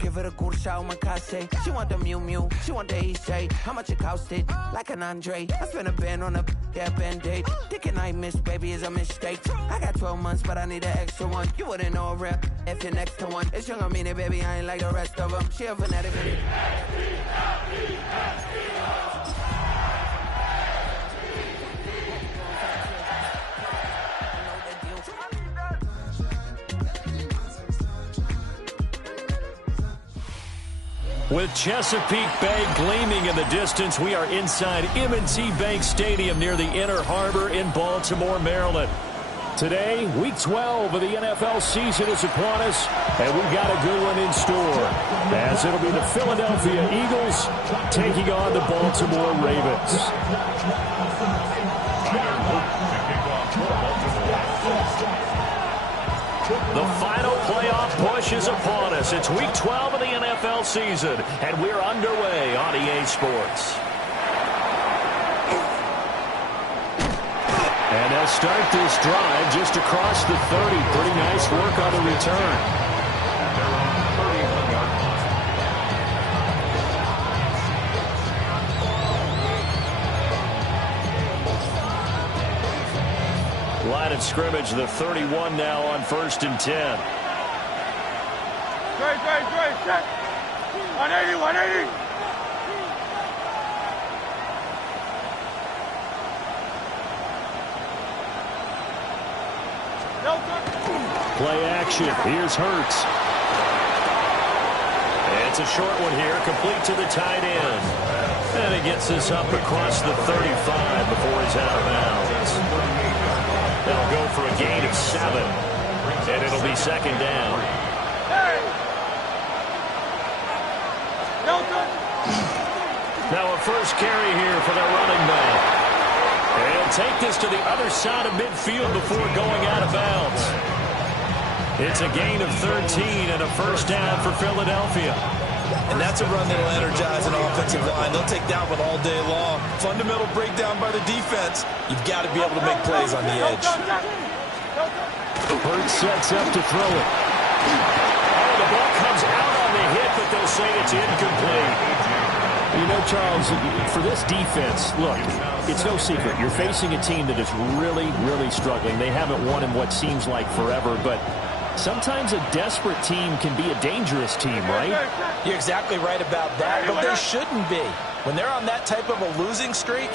give her the cool show, my case. She want the Mew Mew, she want the EJ. How much it costed? Like an Andre. I spent a band on a Band-Aid. Thinking I missed, baby, is a mistake. I got 12 months, but I need an extra one. You wouldn't know a rep if you're next to one. It's young, I mean it, baby, I ain't like the rest of them. She a fanatic, baby. With Chesapeake Bay gleaming in the distance, we are inside M&T Bank Stadium near the Inner Harbor in Baltimore, Maryland. Today, Week 12 of the NFL season is upon us, and we've got a good one in store, as it'll be the Philadelphia Eagles taking on the Baltimore Ravens. The final playoff push is upon us. It's Week 12 of the NFL season, and we're underway on EA Sports. And they'll start this drive just across the 30. Pretty nice work on the return. Line of scrimmage, the 31 now on 1st and 10. Straight, 180. Play action. Here's Hurts. It's a short one here, complete to the tight end. And he gets this up across the 35 before he's out of bounds. They'll go for a gain of 7, and it'll be 2nd down. Now a first carry here for their running back. And he'll take this to the other side of midfield before going out of bounds. It's a gain of 13 and a first down for Philadelphia. And that's a run that'll energize an offensive line. They'll take that one all day long. Fundamental breakdown by the defense. You've got to be able to make plays on the edge. Hurts sets up to throw it. Oh, the ball comes out on the hit, but they'll say it's incomplete. You know, Charles, for this defense, look, it's no secret. You're facing a team that is really, really struggling. They haven't won in what seems like forever, but sometimes a desperate team can be a dangerous team, right? You're exactly right about that, but they shouldn't be. When they're on that type of a losing streak,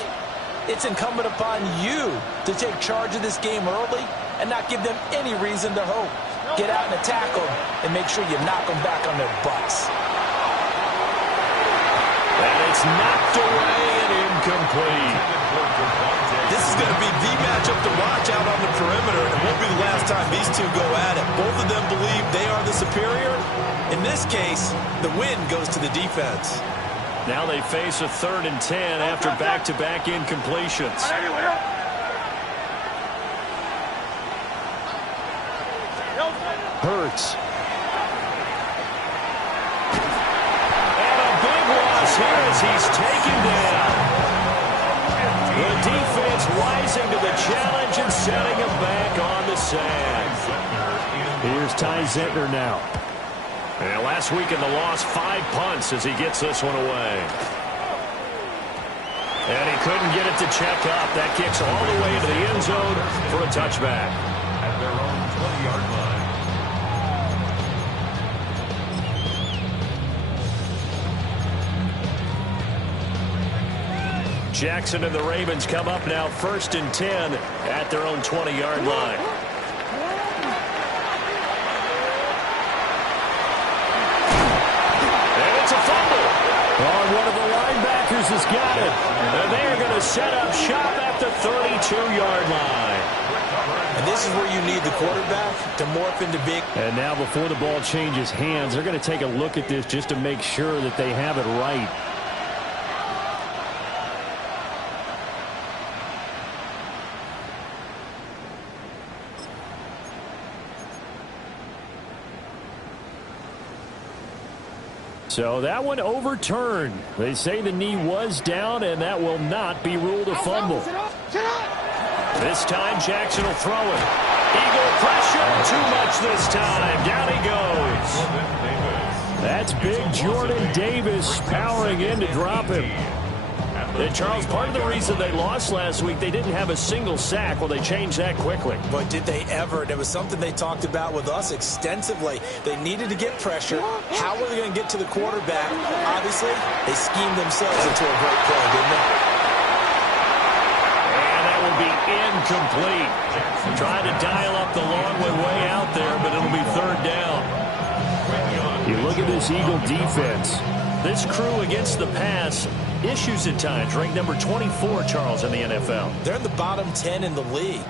it's incumbent upon you to take charge of this game early and not give them any reason to hope. Get out and attack them and make sure you knock them back on their butts. And it's knocked away and incomplete. This is going to be the matchup to watch out on the perimeter, and it won't be the last time these two go at it. Both of them believe they are the superior. In this case, the win goes to the defense. Now they face a 3rd and 10 after back-to-back incompletions. Hurts. And a big loss here as he's taken down. The defense rising to the challenge and setting him back on the sand. Here's Ty Zentner now. And last week in the loss, 5 punts as he gets this one away. And he couldn't get it to check up. That kicks all the way into the end zone for a touchback. At their own 20-yard line. Jackson and the Ravens come up now 1st and 10 at their own 20-yard line. And it's a fumble. Oh, one of the linebackers has got it. And they are going to set up shop at the 32-yard line. And this is where you need the quarterback to morph into big. And now before the ball changes hands, they're going to take a look at this just to make sure that they have it right. So that one overturned. They say the knee was down, and that will not be ruled a fumble. This time, Jackson will throw it. Eagle pressure, too much this time. Down he goes. That's big Jordan Davis powering in to drop him. And Charles, part of the reason they lost last week, they didn't have a single sack. Well, they changed that quickly. But did they ever? And it was something they talked about with us extensively. They needed to get pressure. How were they going to get to the quarterback? Obviously, they schemed themselves into a great play, didn't they? And that will be incomplete. Trying to dial up the long one way out there, but it'll be third down. You look at this Eagle defense. This crew against the pass, issues at times, ranked number 24, Charles, in the NFL. They're in the bottom 10 in the league.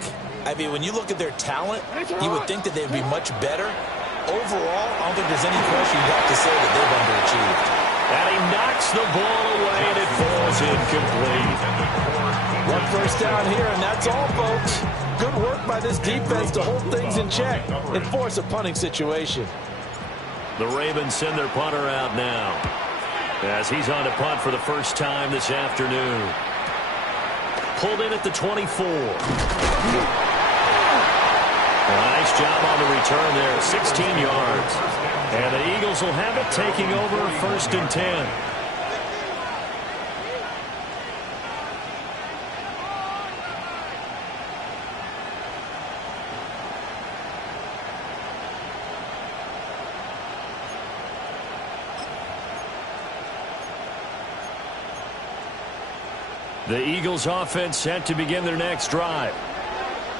I mean, when you look at their talent, you would think that they'd be much better. Overall, I don't think there's any question you'd have to say that they've underachieved. And he knocks the ball away, and it falls incomplete. One first down here, and that's all, folks. Good work by this defense to hold things in check and force a punting situation. The Ravens send their punter out now, as he's on to punt for the first time this afternoon. Pulled in at the 24. Nice job on the return there, 16 yards. And the Eagles will have it, taking over 1st and 10. The Eagles offense set to begin their next drive.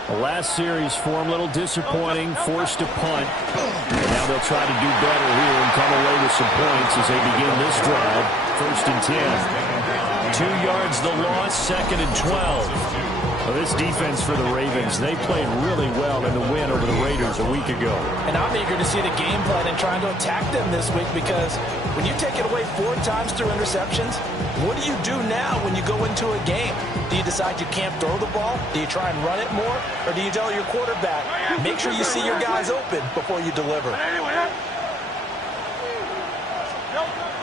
The last series for them, a little disappointing, forced to punt. And now they'll try to do better here and come away with some points as they begin this drive. 1st and 10. 2 yards the loss, 2nd and 12. Well, this defense for the Ravens, they played really well in the win over the Raiders a week ago. And I'm eager to see the game plan and trying to attack them this week, because when you take it away 4 times through interceptions, what do you do now when you go into a game? Do you decide you can't throw the ball? Do you try and run it more? Or do you tell your quarterback, make sure you see your guys open before you deliver?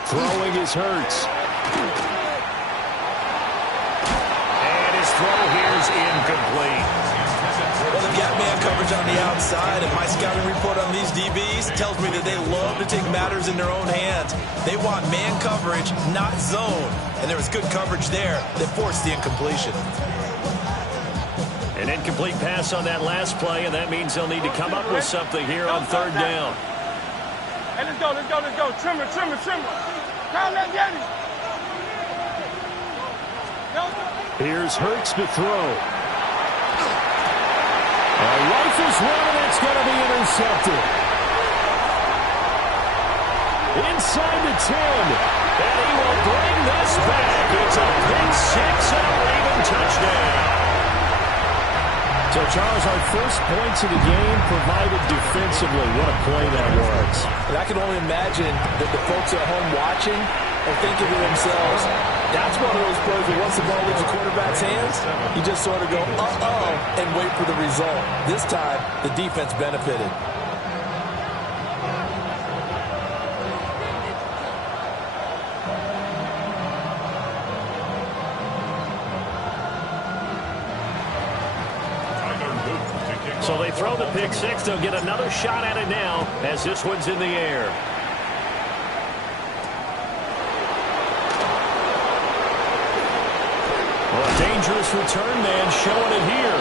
Throwing is Hurts. And his throw here is incomplete. Well, they've got man coverage on the outside, and my scouting report on these DBs tells me that they love to take matters in their own hands. They want man coverage, not zone. And there was good coverage there that forced the incompletion. An incomplete pass on that last play, and that means they'll need to come up with something here on 3rd down. Hey, let's go, let's go, let's go. Trimmer, trimmer, trimmer. Call that daddy. Here's Hurts to throw. Rifles one, and that's going to be intercepted. Inside the 10. And he will bring this back. It's a pick six and a Raven touchdown. So, Charles, our first points of the game provided defensively. What a play that was. And I can only imagine that the folks at home watching are thinking to themselves, that's one of those plays where once the ball leaves the quarterback's hands, you just sort of go, uh-oh, and wait for the result. This time, the defense benefited. So they throw the pick six. They'll get another shot at it now as this one's in the air. Well, a dangerous return man showing it here.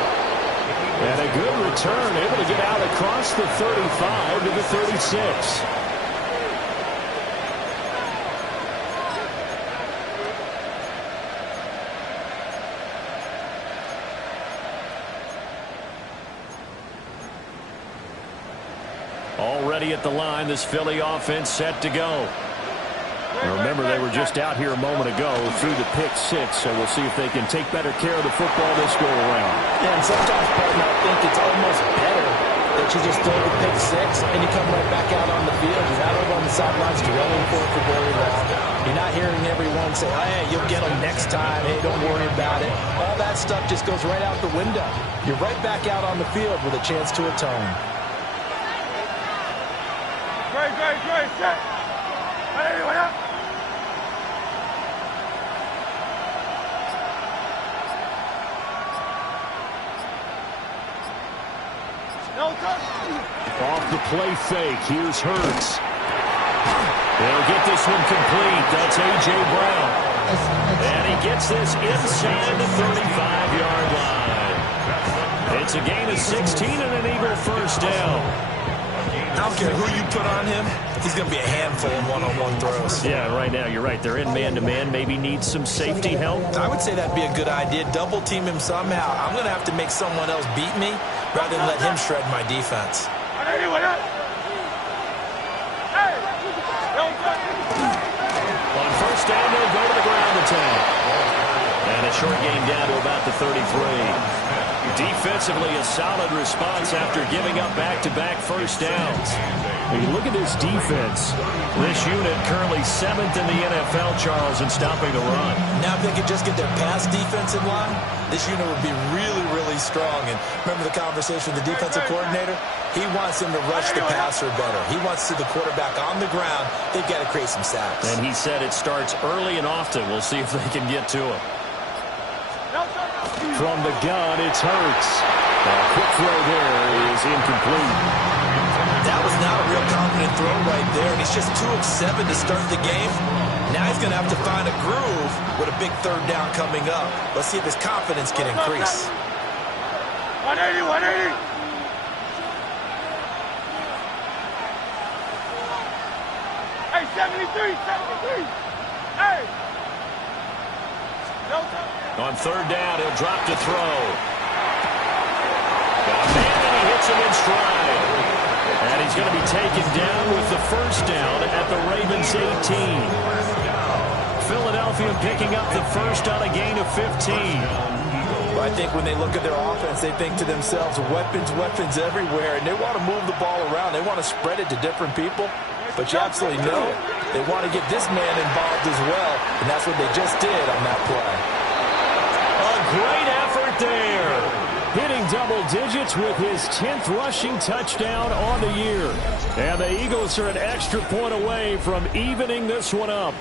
And a good return, able to get out across the 35 to the 36. Already at the line, this Philly offense set to go. And remember, they were just out here a moment ago through the pick six, so we'll see if they can take better care of the football this go around. Yeah, and sometimes, partner, I think it's almost better that you just throw the pick six and you come right back out on the field. You're not over on the sidelines dwelling for it for very long. You're not hearing everyone say, hey, you'll get them next time. Hey, don't worry about it. All that stuff just goes right out the window. You're right back out on the field with a chance to atone. Great, set. Hey, what up? Off the play fake, here's Hurts. He'll get this one complete. That's A.J. Brown. And he gets this inside the 35-yard line. It's a gain of 16 and an Eagle first down. I don't care who you put on him. He's going to be a handful in one-on-one throws. Yeah, right now, you're right. They're in man-to-man. Maybe needs some safety help. I would say that'd be a good idea. Double team him somehow. I'm going to have to make someone else beat me rather than let him shred my defense. On first down, they'll go to the ground attack. And a short gain down to about the 33. Defensively, a solid response after giving up back-to-back first downs. When you look at this defense, this unit currently 7th in the NFL, Charles, in stopping the run. Now if they could just get their pass defense in line, this unit would be really, really strong. And remember the conversation with the defensive coordinator? He wants him to rush the passer better. He wants to see the quarterback on the ground. They've got to create some sacks. And he said it starts early and often. We'll see if they can get to him. From the gun, it's Hurts. A quick throw there is incomplete. That was not a real confident throw right there, and he's just 2 of 7 to start the game. Now he's going to have to find a groove with a big third down coming up. Let's see if his confidence can increase. 180, 180. Hey, 73, 73. Hey. On third down, he'll drop to throw. Got a man, and he hits him in stride. And he's going to be taken down with the first down at the Ravens 18. Philadelphia picking up the first on a gain of 15. Well, I think when they look at their offense, they think to themselves, weapons, weapons everywhere, and they want to move the ball around. They want to spread it to different people. But you absolutely know they want to get this man involved as well, and that's what they just did on that play. A great effort there. Hitting double digits with his 10th rushing touchdown on the year. And the Eagles are an extra point away from evening this one up.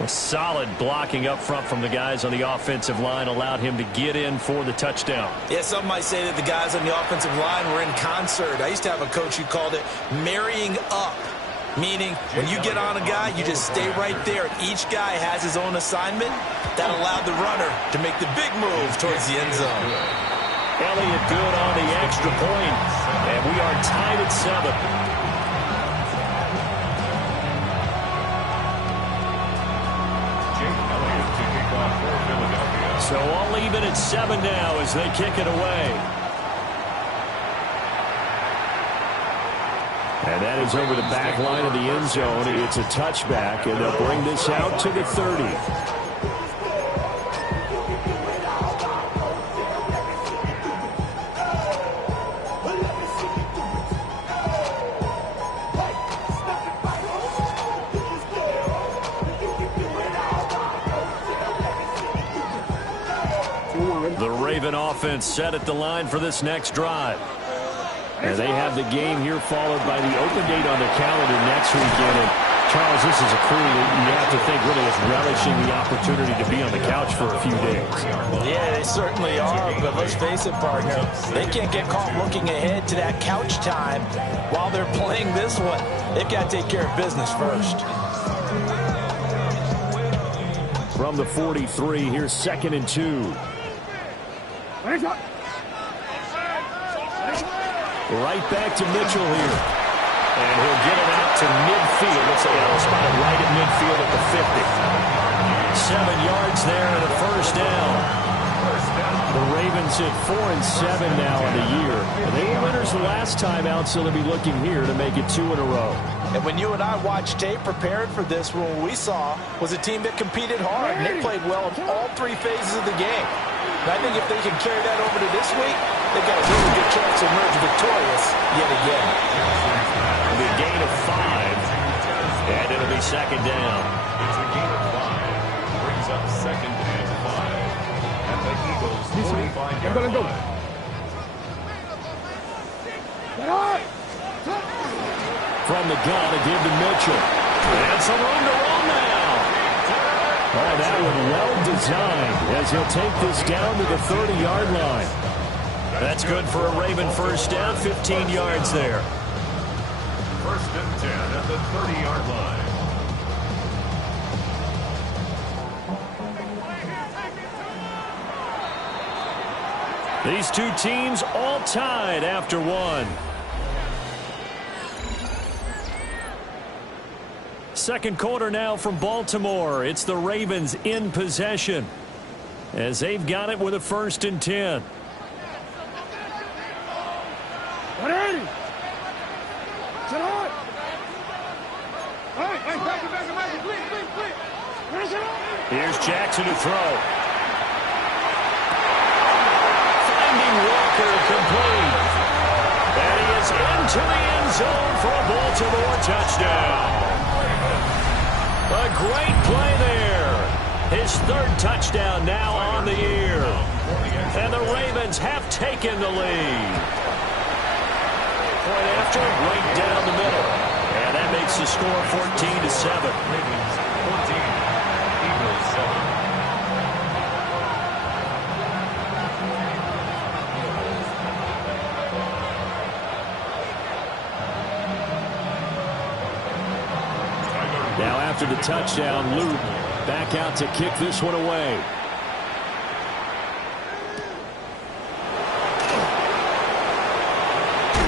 A solid blocking up front from the guys on the offensive line allowed him to get in for the touchdown. Yeah, some might say that the guys on the offensive line were in concert. I used to have a coach who called it marrying up, meaning when you get on a guy, you just stay right there. Each guy has his own assignment. That allowed the runner to make the big move towards the end zone. Elliott good on the extra point, and we are tied at 7. So all even at 7 now as they kick it away. And that is over the back line of the end zone. It's a touchback, and they'll bring this out to the 30. The Raven offense set at the line for this next drive. And they have the game here followed by the open date on their calendar next weekend. And Charles, this is a crew that you have to think really is relishing the opportunity to be on the couch for a few days. Yeah, they certainly are, but let's face it, partner, they can't get caught looking ahead to that couch time while they're playing this one. They've got to take care of business first. From the 43, here's 2nd and 2. Right back to Mitchell here. And he'll get it out to midfield. Looks like he'll spot it right at midfield at the 50. 7 yards there and a first down. The Ravens hit 4-7 now in the year. And they were winners the last time out, so they'll be looking here to make it 2 in a row. And when you and I watched tape preparing for this, what we saw was a team that competed hard, and they played well in all 3 phases of the game. And I think if they can carry that over to this week, they've got a really good chance to emerge victorious yet again. The gain of 5, and it'll be 2nd down. It's a gain of 5. Brings up 2nd and 5. At the Eagles' 45-yard line. From the gun, a give to Mitchell. And some room to run now. Oh, that one well designed as he'll take this down to the 30-yard line. That's good for a Raven first down, 15 yards there. 1st and 10. 10 at the 30-yard line. These two teams all tied after one. Second quarter now from Baltimore. It's the Ravens in possession as they've got it with a 1st and 10. Here's Jackson to throw. Finding Walker complete. And he is into the end zone for a Baltimore touchdown. A great play there. His 3rd touchdown now on the year. And the Ravens have taken the lead. Point after, right down the middle. And that makes the score 14-7. Ravens 14, Eagles 7. Now after the touchdown, Luke back out to kick this one away.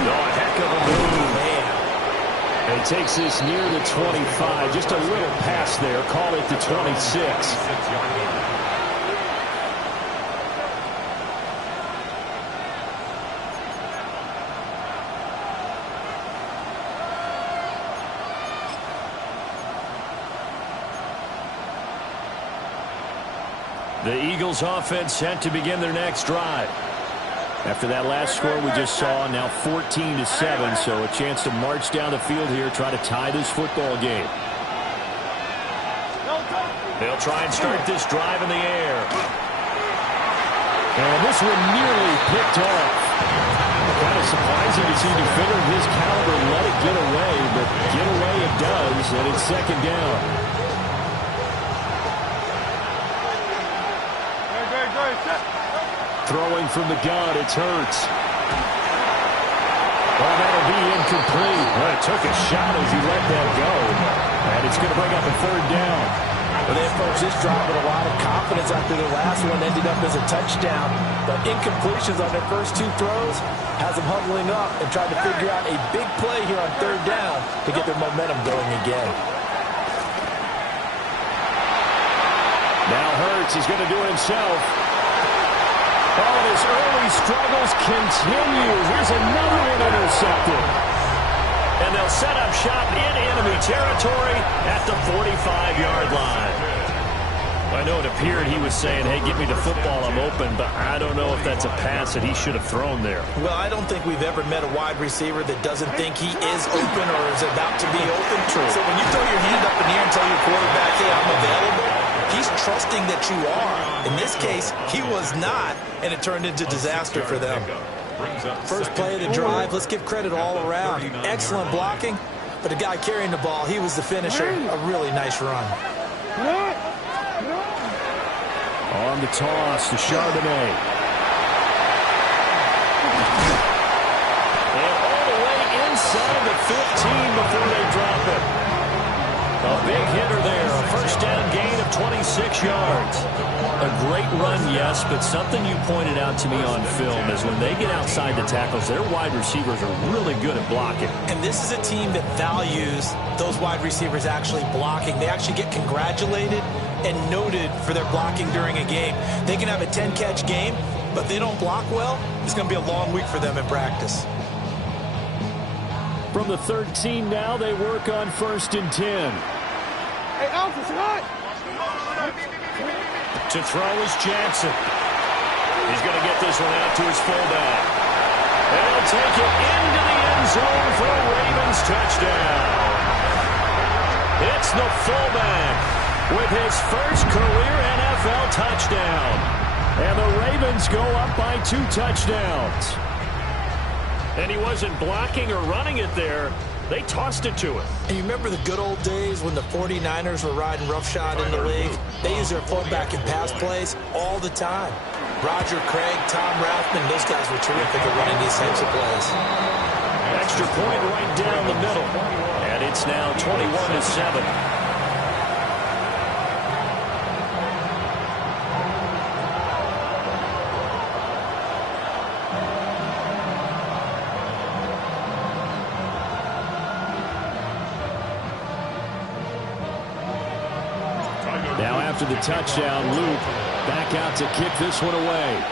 Oh, heck of a move, man. And he takes this near the 25. Just a little pass there. Call it the 26. The Eagles offense set to begin their next drive. After that last score we just saw, now 14-7, so a chance to march down the field here, try to tie this football game. They'll try and start this drive in the air. And this one nearly picked off. Kind of surprising to see a defender of his caliber let it get away, but get away it does, and it's 2nd down. Throwing from the gun, it's Hurts. Well, that'll be incomplete. Well, it took a shot as he let that go. And it's going to bring up a 3rd down. Well, they approached this drive with a lot of confidence after the last one ended up as a touchdown. But incompletions on their first 2 throws has them huddling up and trying to figure out a big play here on 3rd down to get their momentum going again. Now Hurts is going to do it himself. Oh, his early struggles continue. Here's another one intercepted. And they'll set up shop in enemy territory at the 45-yard line. I know it appeared he was saying, hey, get me the football, I'm open, but I don't know if that's a pass that he should have thrown there. Well, I don't think we've ever met a wide receiver that doesn't think he is open or is about to be open. True. So when you throw your hand up in the air and tell your quarterback, hey, I'm available, he's trusting that you are. In this case, he was not, and it turned into disaster for them. First play of the drive, let's give credit all around. Excellent blocking, but the guy carrying the ball, he was the finisher. A really nice run. On the toss to Charbonnet. And all the way inside the 15 before they drop it. A big hitter there. A 1st down gain of 26 yards. A great run, yes, but something you pointed out to me on film is when they get outside the tackles, their wide receivers are really good at blocking. And this is a team that values those wide receivers actually blocking. They actually get congratulated and noted for their blocking during a game. They can have a 10-catch game, but if they don't block well, it's going to be a long week for them in practice. From the 13 now, they work on 1st and 10. Hey, Alpha, tonight. To throw is Jackson. He's going to get this one out to his fullback. And he'll take it into the end zone for a Ravens touchdown. It's the fullback with his first career NFL touchdown. And the Ravens go up by 2 touchdowns. And he wasn't blocking or running it there. They tossed it to him. And you remember the good old days when the 49ers were riding roughshod in the league? They used their fullback in pass plays all the time. Roger Craig, Tom Rathman, those guys were terrific at running these types of plays. Extra point right down the middle. And It's now 21-7. Now after the touchdown, Luke back out to kick this one away.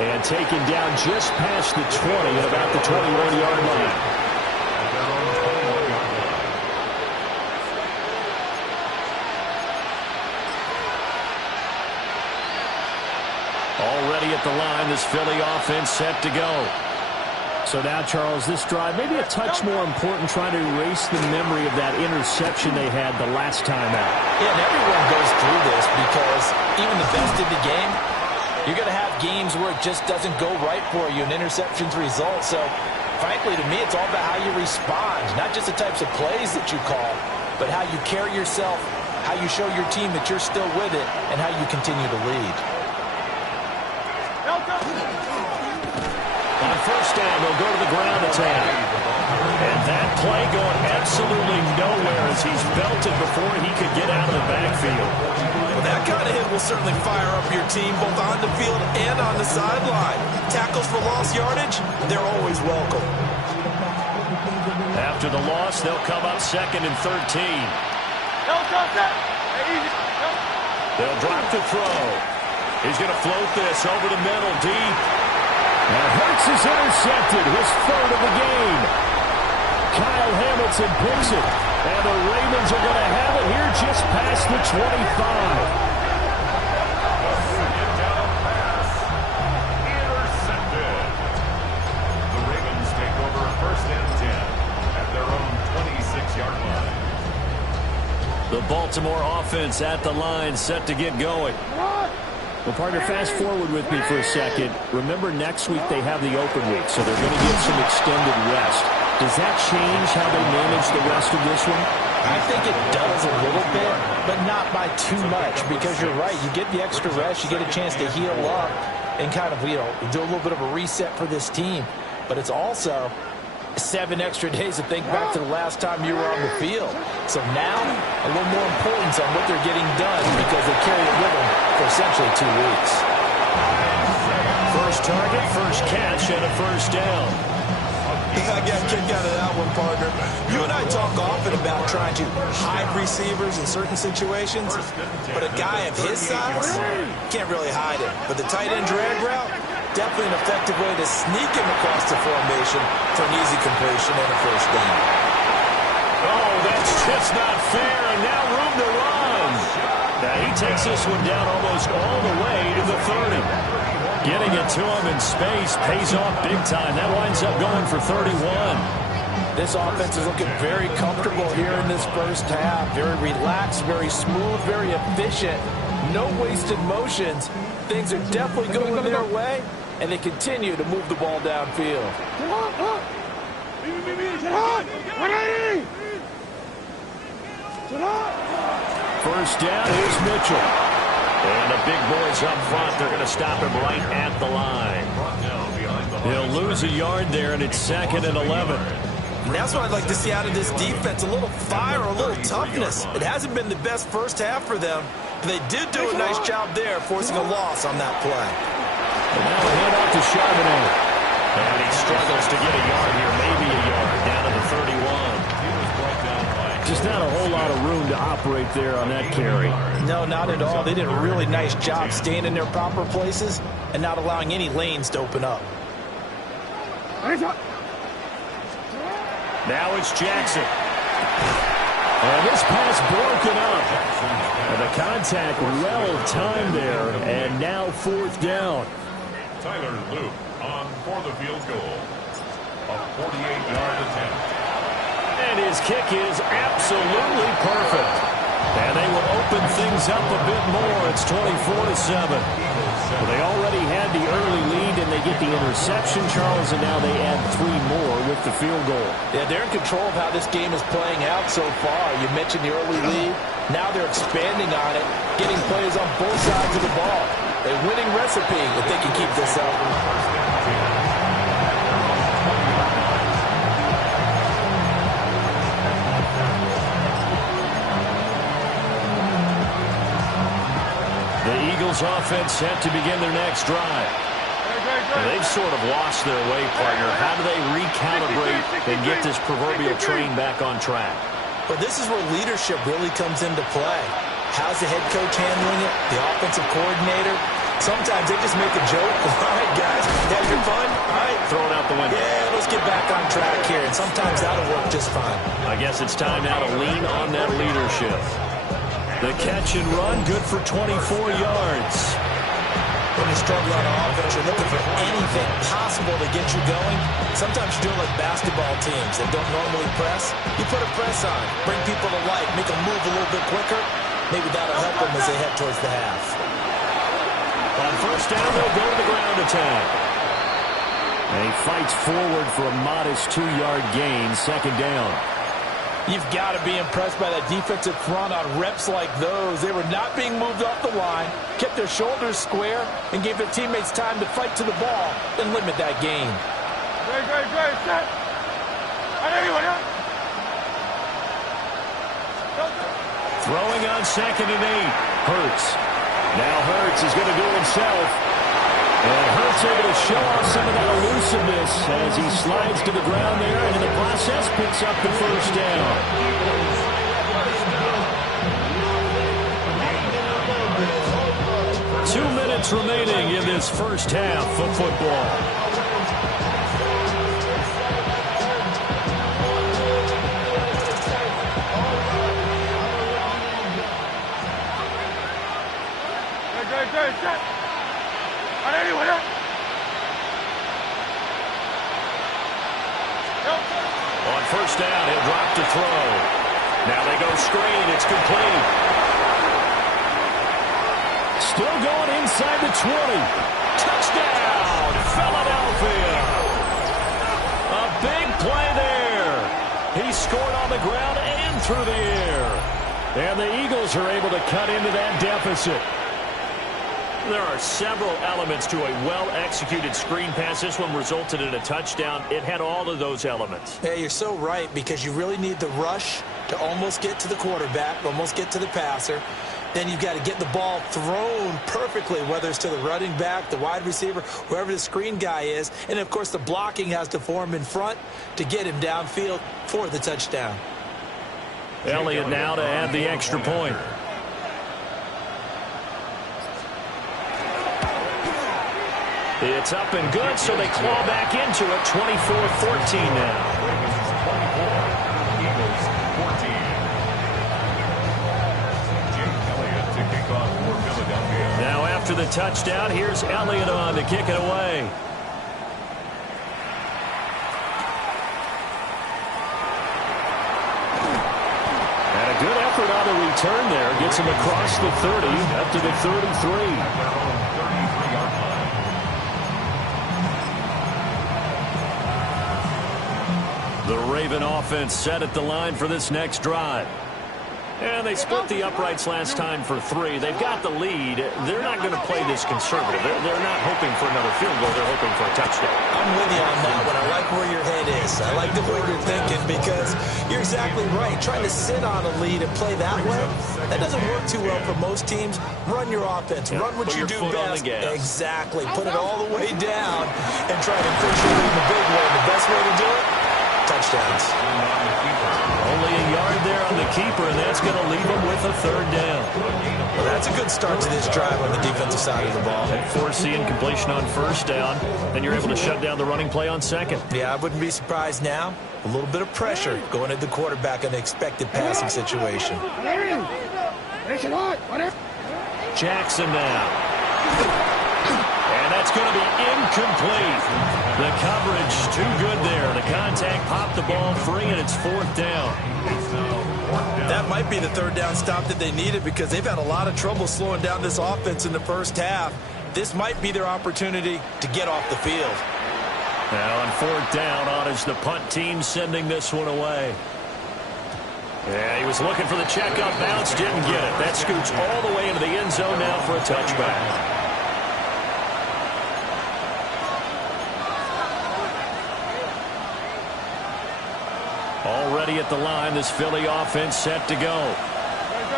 And taken down just past the 20 at about the 21-yard line. Already at the line, this Philly offense set to go. So now, Charles, this drive maybe a touch more important, trying to erase the memory of that interception they had the last time out. Yeah, and everyone goes through this because even the best in the game, you're going to have games where it just doesn't go right for you, and interceptions result. So, frankly, to me, it's all about how you respond, not just the types of plays that you call, but how you carry yourself, how you show your team that you're still with it, and how you continue to lead. On first down, they'll go to the ground attack. And that play going absolutely nowhere as he's belted before he could get out of the backfield. Well, that kind of hit will certainly fire up your team both on the field and on the sideline. Tackles for lost yardage, they're always welcome. After the loss, they'll come up 2nd and 13. They'll drop the throw. He's going to float this over the middle, deep. And Hurts is intercepted, his 3rd of the game. Kyle Hamilton picks it, and the Ravens are going to have it here just past the 25. Second down pass. Intercepted. The Ravens take over 1st and 10 at their own 26-yard line. The Baltimore offense at the line, set to get going. Well, partner, fast forward with me for a second. Remember, next week they have the open week, so they're going to get some extended rest. Does that change how they manage the rest of this one? I think it does a little bit, but not by too much, because you're right. You get the extra rest, you get a chance to heal up and kind of, do a little bit of a reset for this team. But it's also 7 extra days to think back to the last time you were on the field. So now, a little more importance on what they're getting done because they carry it with them for essentially 2 weeks. First target, first catch, and a first down. I got a kick out of that one, partner. You and I talk often about trying to hide receivers in certain situations, but a guy of his size can't really hide it. But the tight end drag route, definitely an effective way to sneak him across the formation for an easy completion and a first down. Oh, that's just not fair, and now room to run. Now he takes this one down almost all the way to the 30. Getting it to him in space pays off big time. That winds up going for 31. This offense is looking very comfortable here in this first half. Very relaxed, very smooth, very efficient. No wasted motions. Things are definitely going their way, and they continue to move the ball downfield. First down, here's Mitchell. And the big boys up front, they're going to stop him right at the line. He'll lose a yard there, and it's 2nd and 11. And that's what I'd like to see out of this defense, a little fire, a little toughness. It hasn't been the best first half for them, but they did do a nice job there, forcing a loss on that play. And now a handoff to Charbonnet. And he struggles to get a yard here, maybe a yard, down to the 31. Just not a whole lot of room to operate there on that carry. No, not at all. They did a really nice job staying in their proper places and not allowing any lanes to open up. Now it's Jackson. And this pass broken up. And the contact well timed there. And now 4th down. Tyler Luke on for the field goal. A 48-yard attempt. And his kick is absolutely perfect. And they will open things up a bit more. It's 24-7. Well, they already had the early lead, and they get the interception, Charles, and now they add 3 more with the field goal. Yeah, they're in control of how this game is playing out so far. You mentioned the early lead. Now they're expanding on it, getting plays on both sides of the ball. A winning recipe if they can keep this up. The Eagles offense set to begin their next drive. They've sort of lost their way, partner. How do they recalibrate and get this proverbial train back on track? Well, this is where leadership really comes into play. How's the head coach handling it? The offensive coordinator? Sometimes they just make a joke. All right, guys, have your fun? All right. Throw it out the window. Yeah, let's get back on track here. And sometimes that'll work just fine. I guess it's time now to lean on that leadership. The catch and run, good for 24 yards. When you struggle on offense, you're looking for anything possible to get you going. Sometimes you're doing like basketball teams that don't normally press. You put a press on, bring people to life, make them move a little bit quicker. Maybe that'll help them as they head towards the half. On first down, they'll go to the ground attack. And he fights forward for a modest 2-yard gain, second down. You've got to be impressed by that defensive front on reps like those. They were not being moved off the line, kept their shoulders square, and gave their teammates time to fight to the ball and limit that gain. Great, set. Throwing on second and 8. Hurts. Now Hurts is going to do it himself. And Hurts able to show off some of that elusiveness as he slides to the ground there, and in the process picks up the first down. 2 minutes remaining in this first half of football. Great, set. On first down, he'll drop to throw. Now they go screen. It's complete. Still going inside the 20. Touchdown, Philadelphia. A big play there. He scored on the ground and through the air. And the Eagles are able to cut into that deficit. There are several elements to a well-executed screen pass. This one resulted in a touchdown. It had all of those elements. Yeah, you're so right, because you really need the rush to almost get to the quarterback, almost get to the passer. Then you've got to get the ball thrown perfectly, whether it's to the running back, the wide receiver, whoever the screen guy is. And, of course, the blocking has to form in front to get him downfield for the touchdown. Elliott now to add the extra point. It's up and good, so they claw back into it, 24-14 now. Eagles 14. Jake Elliott to kick off for Philadelphia. Now after the touchdown, here's Elliott on to kick it away. And a good effort on the return there. Gets him across the 30, up to the 33. The Raven offense set at the line for this next drive. And they split the uprights last time for 3. They've got the lead. They're not going to play this conservative. They're not hoping for another field goal. They're hoping for a touchdown. I'm with you on that one. I like where your head is. I like the way you're thinking, because you're exactly right. Trying to sit on a lead and play that way, that doesn't work too well for most teams. Run your offense. Run what you do best. Exactly. Put it all the way down and try to push your lead in the big way. The best way to do it? Touchdowns. Only a yard there on the keeper, and that's going to leave them with a third down. Well, that's a good start to this drive on the defensive side of the ball. Force the incompletion on first down, and you're able to shut down the running play on second. Yeah, I wouldn't be surprised now. A little bit of pressure going at the quarterback in the expected passing situation. Jackson now. And that's going to be incomplete. The coverage too good there. The contact popped the ball free, and it's fourth down. That might be the third down stop that they needed, because they've had a lot of trouble slowing down this offense in the first half. This might be their opportunity to get off the field. Now on fourth down, on is the punt team sending this one away. Yeah, he was looking for the check-up bounce, didn't get it. That scoots all the way into the end zone now for a touchback. ready at the line. This Philly offense set to go.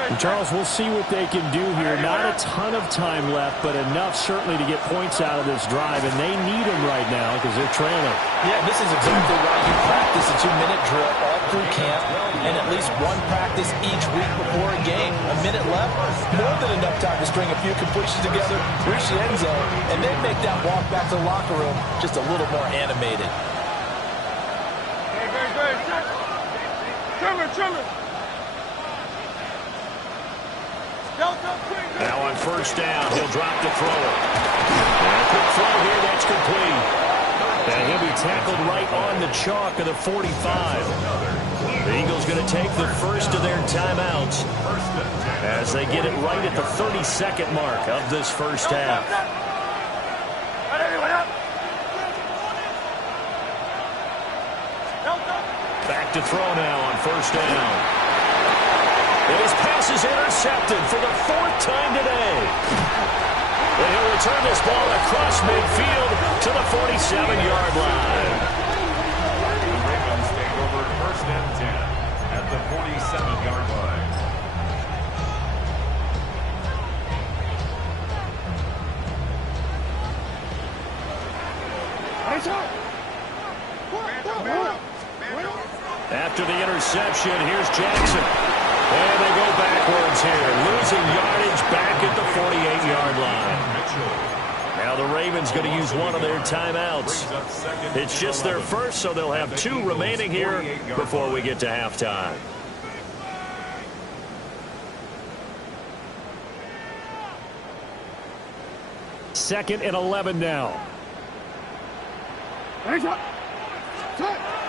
And Charles, we'll see what they can do here. Not a ton of time left, but enough certainly to get points out of this drive, and they need them right now because they're trailing. Yeah, this is exactly why you practice a 2-minute drill all through camp and at least one practice each week before a game. A minute left, more than enough time to string a few completions together, reach the end zone, and then make that walk back to the locker room just a little more animated. Trimmer. Now on first down, he'll drop to throw it. And a quick throw here, that's complete. And he'll be tackled right on the chalk of the 45. The Eagles going to take the first of their timeouts as they get it right at the 32nd mark of this first half. Back to throw now on first down. And his pass is intercepted for the 4th time today. And he'll return this ball across midfield to the 47-yard line. The Ravens take over first and 10 at the 47-yard line. After the interception, here's Jackson. And they go backwards here, losing yardage back at the 48-yard line. Now the Ravens going to use one of their timeouts. It's just their first, so they'll have 2 remaining here before we get to halftime. Second and 11 now.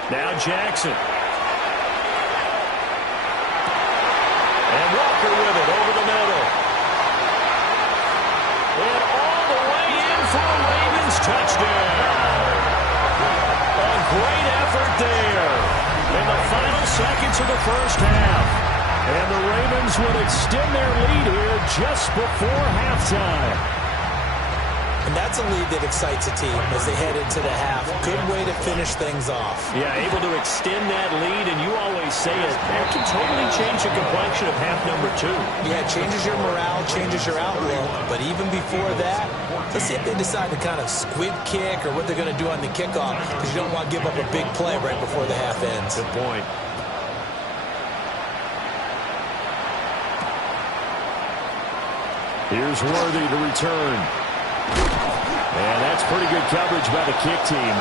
Now Jackson. And Walker with it over the middle. And all the way in for a Ravens touchdown. A great effort there in the final seconds of the first half. And the Ravens will extend their lead here just before halftime. And that's a lead that excites a team as they head into the half. Good way to finish things off. Yeah, able to extend that lead, and you always say it, that can totally change the complexion of half number 2. Yeah, it changes your morale, changes your outlook. But even before that, let's see if they decide to kind of squib kick or what they're going to do on the kickoff, because you don't want to give up a big play right before the half ends. Good point. Here's Worthy to return. And that's pretty good coverage by the kick team,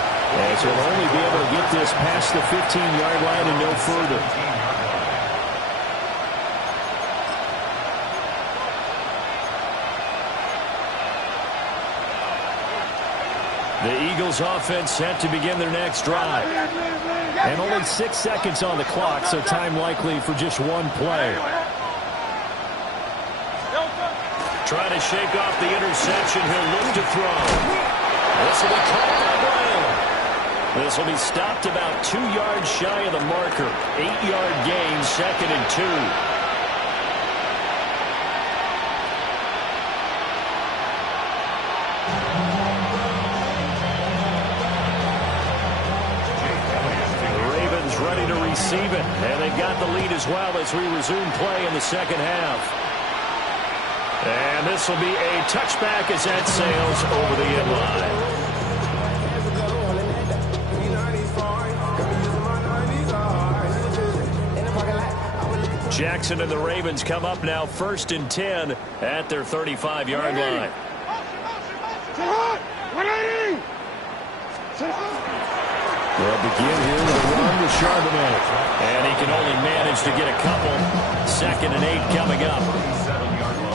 as he'll only be able to get this past the 15-yard line and no further. The Eagles offense set to begin their next drive. And only 6 seconds on the clock, so time likely for just one play. Trying to shake off the interception. He'll look to throw. This will be caught by Brown. This will be stopped about 2 yards shy of the marker. 8-yard gain, 2nd and 2. The Ravens ready to receive it. And they've got the lead as well as we resume play in the second half. And this will be a touchback as that sails over the end line. Jackson and the Ravens come up now 1st and 10 at their 35-yard line. They'll begin here with a run to Charbonnet. And he can only manage to get a couple. 2nd and 8 coming up.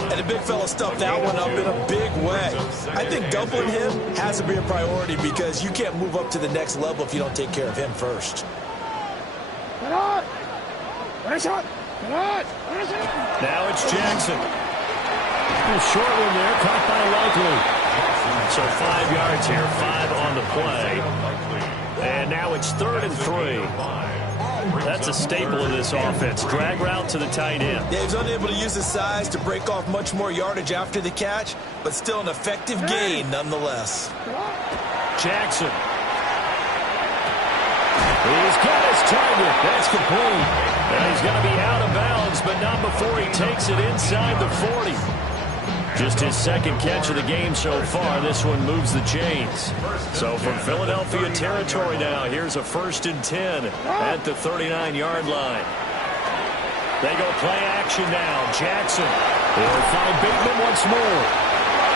And the big fella stuffed that one up in a big way. I think doubling him has to be a priority because you can't move up to the next level if you don't take care of him first. Now it's Jackson. A short one there, caught by Likely. So 5 yards here, 5 on the play. And now it's 3rd and 3. That's a staple of this offense. Drag route to the tight end. Yeah, he's unable to use his size to break off much more yardage after the catch, but still an effective gain nonetheless. Jackson. He's got his target. That's complete. And he's going to be out of bounds, but not before he takes it inside the 40. Just his second catch of the game so far. This one moves the chains. So from Philadelphia territory now, here's a 1st and 10 at the 39-yard line. They go play action now. Jackson will find Bateman once more.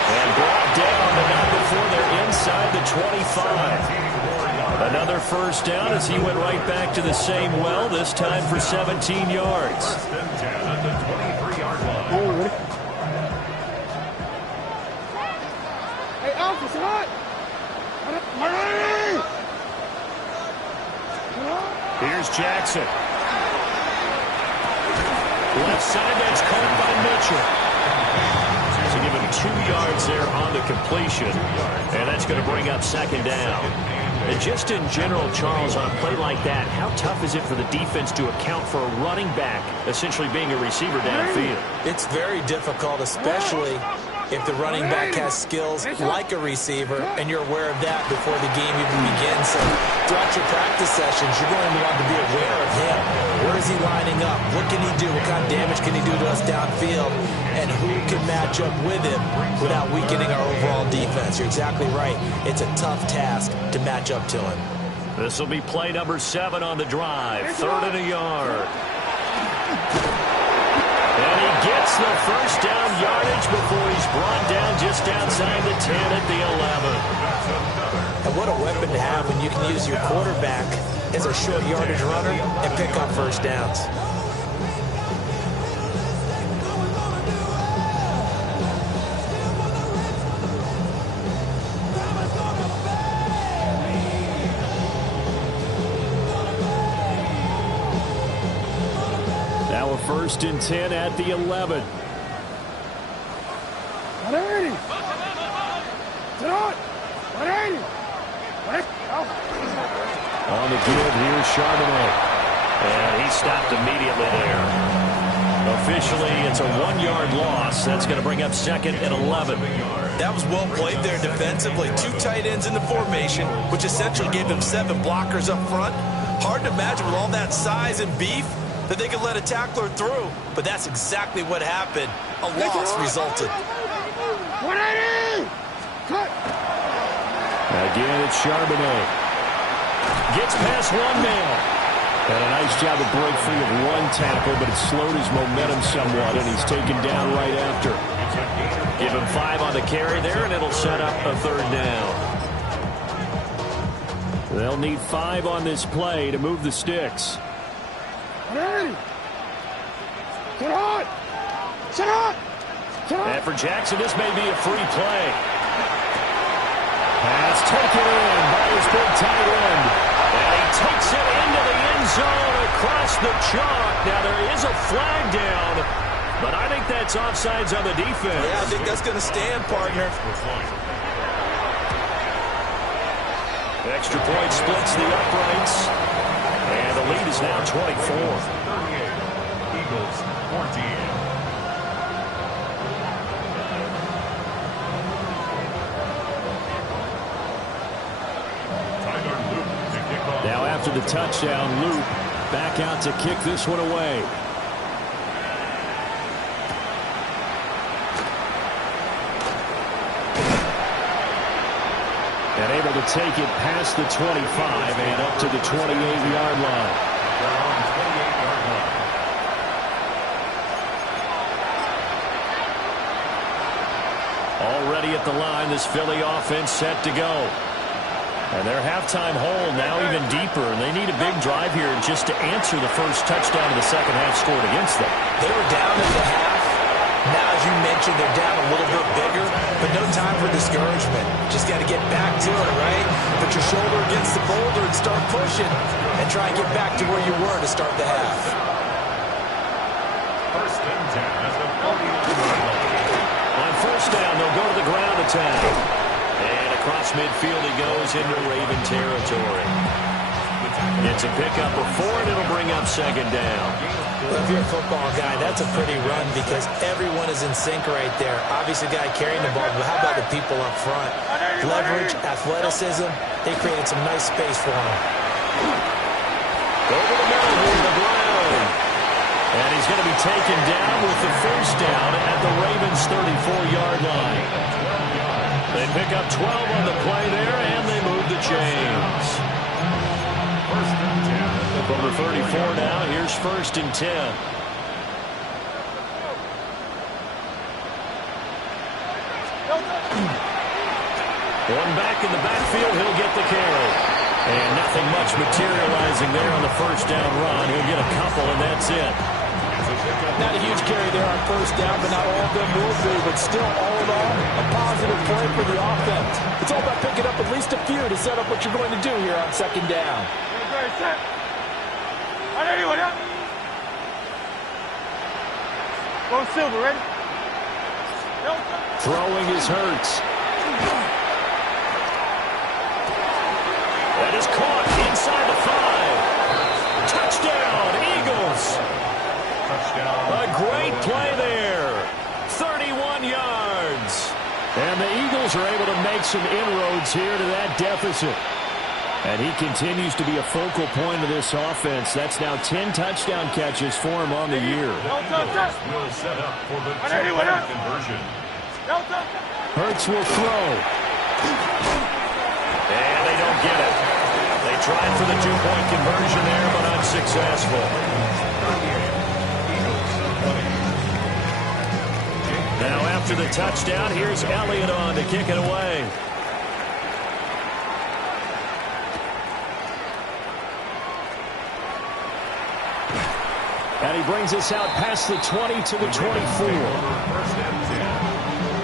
And brought down, but not before they're inside the 25. Another first down as he went right back to the same well, this time for 17 yards. 1st and 10 at the 23-yard line. Hey, Alpha, it's hot. Here's Jackson. Left side, that's caught by Mitchell. So give him 2 yards there on the completion. And that's going to bring up 2nd down. And just in general, Charles, on a play like that, how tough is it for the defense to account for a running back essentially being a receiver downfield? It's very difficult, especially if the running back has skills like a receiver, and you're aware of that before the game even begins. So throughout your practice sessions, you're going to want to be aware of him. Where is he lining up? What can he do? What kind of damage can he do to us downfield? And who can match up with him without weakening our overall defense? You're exactly right. It's a tough task to match up to him. This will be play number 7 on the drive. 3rd and a yard. And he gets the first down yardage before he's brought down just outside the 10 at the 11. And what a weapon to have when you can use your quarterback as a short yardage runner and pick up first downs. Now a 1st and 10 at the 11. On the give, here's Charbonnet. And he stopped immediately there. Officially, it's a 1-yard loss. That's going to bring up 2nd and 11. That was well played there defensively. 2 tight ends in the formation, which essentially gave them 7 blockers up front. Hard to imagine with all that size and beef that they could let a tackler through. But that's exactly what happened. A loss resulted. Again, it's Charbonnet. Gets past one man. And a nice job to break free of 1 tackle, but it slowed his momentum somewhat, and he's taken down right after. Give him 5 on the carry there, and it'll set up a 3rd down. They'll need 5 on this play to move the sticks. And for Jackson, this may be a free play. Pass taken in by his big tight end. And he takes it into the end zone across the chalk. Now there is a flag down, but I think that's offsides on the defense. Yeah, I think that's going to stand, partner. Extra point splits the uprights. And the lead is now 24. Eagles 14. Now after the touchdown, Luke back out to kick this one away. And able to take it past the 25 and up to the 28-yard line. Already at the line, this Philly offense set to go. And their halftime hole now even deeper, and they need a big drive here just to answer the first touchdown of the second half scored against them. They were down at the half. Now, as you mentioned, they're down a little bit bigger, but no time for discouragement. Just got to get back to it, right? Put your shoulder against the boulder and start pushing, and try and get back to where you were to start the half. 1st and 10 as the 40-yard line. On 1st down, they'll go to the ground attack. And across midfield he goes into Raven territory. It's a pickup of 4, and it'll bring up 2nd down. Well, if you're a football guy, that's a pretty run because everyone is in sync right there. Obviously, the guy carrying the ball, but how about the people up front? Leverage, athleticism, they created some nice space for him. Over the middle here to Brown. And he's going to be taken down with the first down at the Ravens' 34-yard line. They pick up 12 on the play there, and they move the chains. From the 34 now, here's 1st and 10. One back in the backfield, he'll get the carry. And nothing much materializing there on the first down run. He'll get a couple, and that's it. Not a huge carry there on first down, but not all of them will be. But still, all in all, a positive play for the offense. It's all about picking up at least a few to set up what you're going to do here on 2nd down. Go Silver, ready? Throwing is Hurts. That is caught inside the 5. Touchdown, Eagles. A great play there. 31 yards. And the Eagles are able to make some inroads here to that deficit. And he continues to be a focal point of this offense. That's now 10 touchdown catches for him on the year. Will set up for the two-point conversion. Hurts will throw. And they don't get it. They tried for the 2-point conversion there, but unsuccessful. Now after the touchdown, here's Elliott on to kick it away. And he brings us out past the 20 to the 24. 1st and 10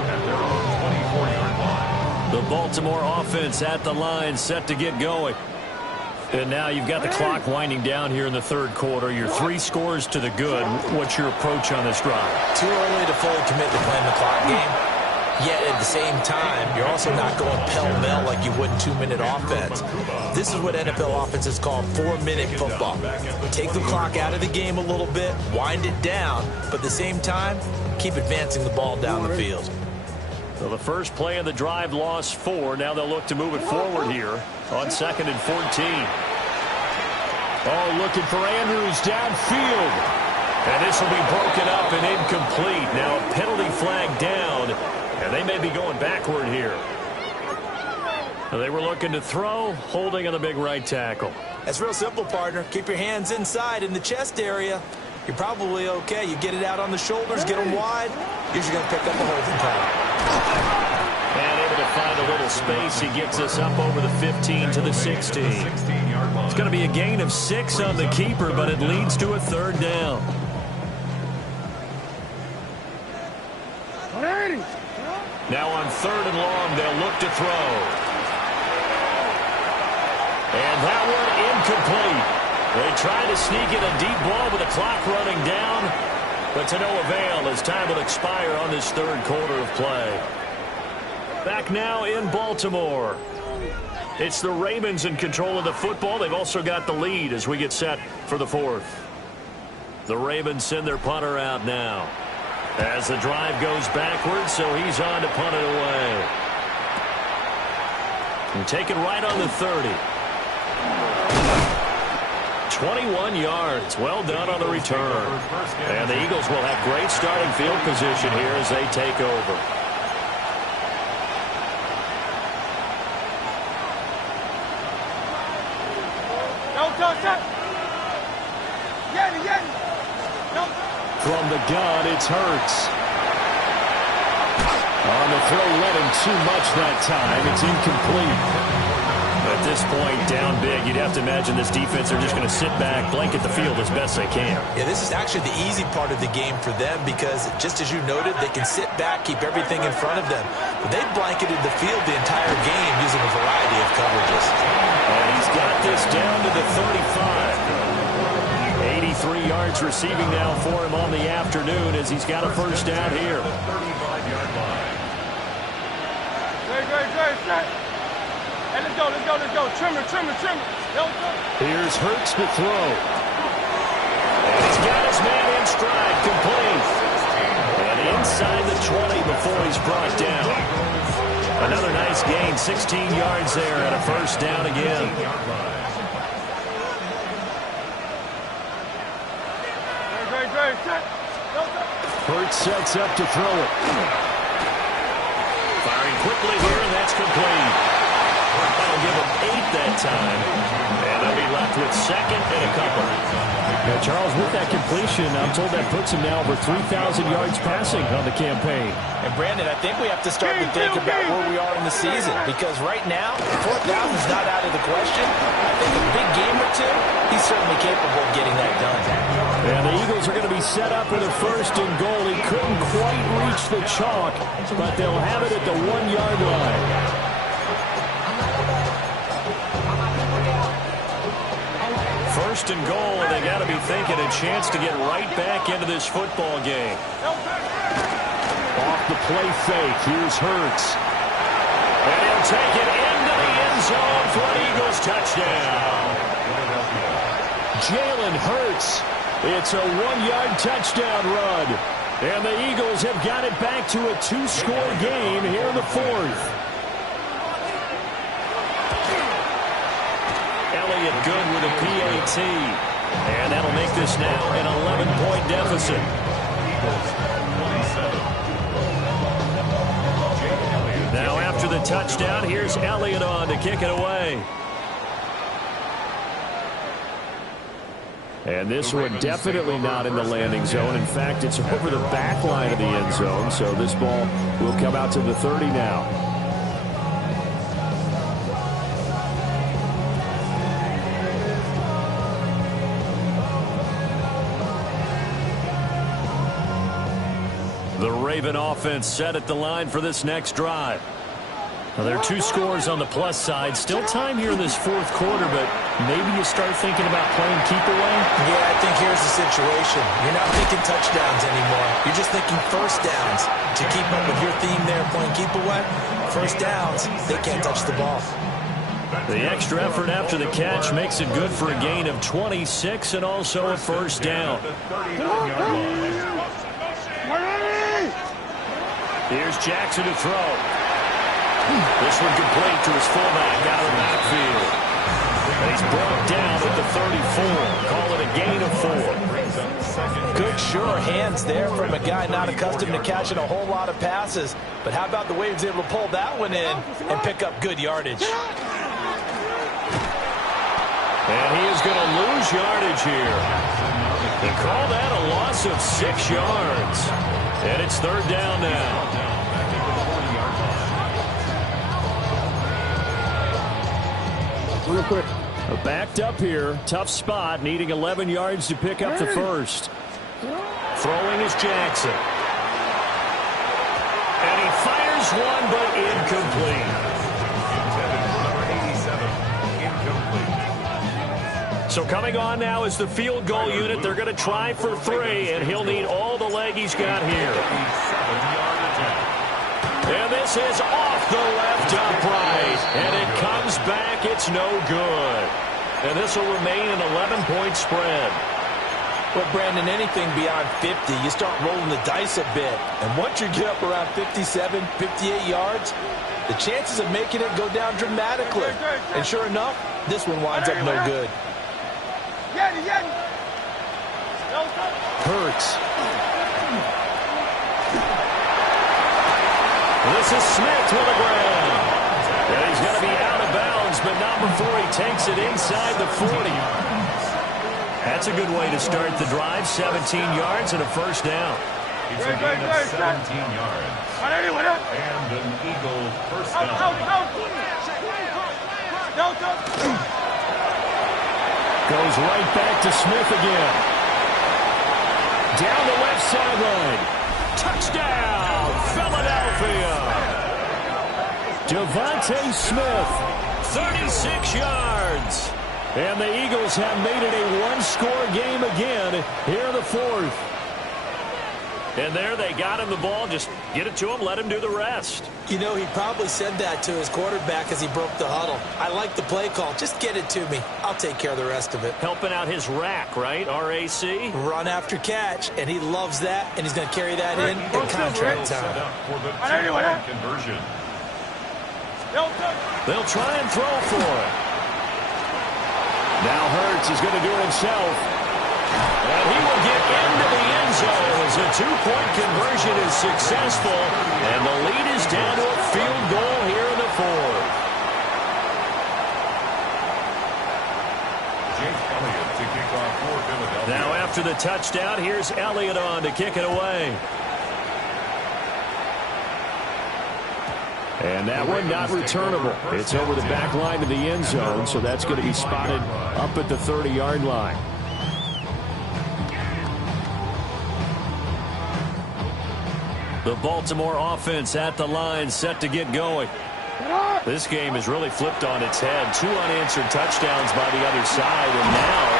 at their own 24-yard line. The Baltimore offense at the line, set to get going. And now you've got the clock winding down here in the 3rd quarter. You're 3 scores to the good. What's your approach on this drive? Too early to fully commit to playing the clock game. Yet at the same time, you're also not going pell-mell like you would in 2-minute offense. This is what NFL offenses call 4-minute football. Take the clock out of the game a little bit, wind it down, but at the same time, keep advancing the ball down the field. Well, the first play of the drive lost 4. Now they'll look to move it forward here on 2nd and 14. Oh, looking for Andrews downfield. And this will be broken up and incomplete. Now a penalty flag down. And they may be going backward here. They were looking to throw, holding on the big right tackle. That's real simple, partner. Keep your hands inside in the chest area. You're probably okay. You get it out on the shoulders, get them wide. Usually going to pick up a holding call. And able to find a little space. He gets us up over the 15 to the 16. It's going to be a gain of 6 on the keeper, but it leads to a 3rd down. Now on 3rd and long, they'll look to throw. And that one incomplete. They try to sneak in a deep ball with the clock running down, but to no avail as time will expire on this 3rd quarter of play. Back now in Baltimore. It's the Ravens in control of the football. They've also got the lead as we get set for the 4th. The Ravens send their punter out now. As the drive goes backwards, so he's on to punt it away. And take it right on the 30. 21 yards. Well done on the return. And the Eagles will have great starting field position here as they take over. From the gun, it's Hurts. On the throw, led him too much that time. It's incomplete. At this point, down big, you'd have to imagine this defense are just going to sit back, blanket the field as best they can. Yeah, this is actually the easy part of the game for them because, just as you noted, they can sit back, keep everything in front of them. But they've blanketed the field the entire game using a variety of coverages. And he's got this down to the 35. 83 yards receiving now for him on the afternoon as he's got a first down here. Hey, let's go. Trimmer. Here's Hurts to throw. And he's got his man in stride, complete. And inside the 20 before he's brought down. Another nice gain, 16 yards there and a first down again. Hurts sets up to throw it. Firing quickly here, and that's complete. That'll give him 8 that time. And they'll be left with second and a couple. Now, Charles, with that completion, I'm told that puts him now over 3,000 yards passing on the campaign. And, Brandon, I think we have to start to think about where we are in the season. Because right now, 4,000 is not out of the question. I think a big game or two, he's certainly capable of getting that done. And the Eagles are going to be set up with a first and goal. He couldn't quite reach the chalk, but they'll have it at the 1-yard line. First and goal, and they got to be thinking a chance to get right back into this football game. Off the play fake, here's Hurts. And he'll take it into the end zone for an Eagles touchdown. Jalen Hurts. It's a 1-yard touchdown run. And the Eagles have got it back to a 2-score game here in the fourth. Elliott good with a PAT. And that'll make this now an 11-point deficit. Now after the touchdown, here's Elliott on to kick it away. And this one definitely not in the landing zone. In fact, it's over the back line of the end zone. So this ball will come out to the 30 now. The Raven offense set at the line for this next drive. Well, there are 2 scores on the plus side. Still time here in this fourth quarter, but maybe you start thinking about playing keep away? Yeah, I think here's the situation. You're not thinking touchdowns anymore. You're just thinking first downs. To keep up with your theme there, playing keep away, first downs, they can't touch the ball. The extra effort after the catch makes it good for a gain of 26 and also a first down. Here's Jackson to throw. This one complete to his fullback out of the backfield. And he's brought down at the 34. Call it a gain of 4. Good, sure hands there from a guy not accustomed to catching a whole lot of passes. But how about the way he was able to pull that one in and pick up good yardage? And he is going to lose yardage here. They call that a loss of 6 yards. And it's third down now. Real quick. Backed up here. Tough spot. Needing 11 yards to pick up the first. Throwing is Jackson. And he fires one, but incomplete. So coming on now is the field goal unit. They're going to try for 3, and he'll need all the leg he's got here. And this is off the left upright. And it comes back. It's no good. And this will remain an 11-point spread. Well, Brandon, anything beyond 50, you start rolling the dice a bit. And once you get up around 57, 58 yards, the chances of making it go down dramatically. And sure enough, this one winds up no good. Hurts. This is Smith with the ground. And he's going to be out of bounds, but not before he takes it inside the 40. That's a good way to start the drive. 17 yards and a first down. It's a gain of 17 yards. And an Eagle first down. Goes right back to Smith again. Down the left sideline. Touchdown, Philadelphia. Devontae Smith, 36 yards. and the Eagles have made it a one-score game again here in the fourth. And there they got him the ball. Just get it to him, let him do the rest. You know, he probably said that to his quarterback as he broke the huddle. I like the play call. Just get it to me. I'll take care of the rest of it. Helping out his rack, right? R-A-C? Run after catch, and he loves that, and he's going to carry that in contract time. Conversion. They'll try and throw for it. Now Hurts is going to do it himself. And he will get into the end falls. A two-point conversion is successful, and the lead is down to a field goal here in the fourth. Jake Elliott to kick off for Philadelphia. Now after the touchdown, here's Elliott on to kick it away. And that one not returnable. It's over the back line to the end zone, so that's going to be spotted up at the 30-yard line. The Baltimore offense at the line, set to get going. This game has really flipped on its head. 2 unanswered touchdowns by the other side, and now